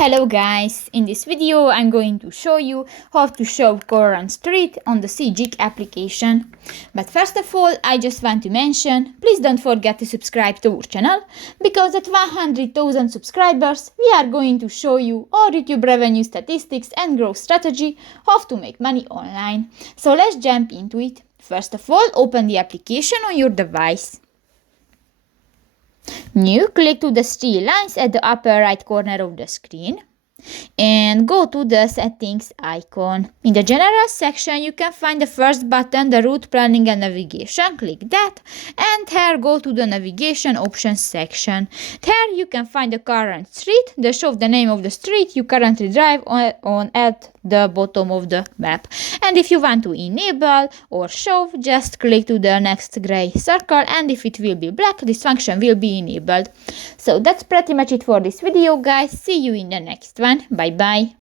Hello guys, in this video I'm going to show you how to show current street on the Sygic application. But first of all, I just want to mention, please don't forget to subscribe to our channel, because at 100,000 subscribers we are going to show you our YouTube revenue statistics and growth strategy, how to make money online. So let's jump into it. First of all, open the application on your device. New, click to the three lines at the upper right corner of the screen and go to the settings icon. In the general section you can find the first button, the route planning and navigation. Click that and here go to the navigation options section. There you can find the current street, the show the name of the street you currently drive on at the bottom of the map. And if you want to enable or show, just click to the next gray circle, and if it will be black, this function will be enabled. So that's pretty much it for this video guys. See you in the next one. Bye bye.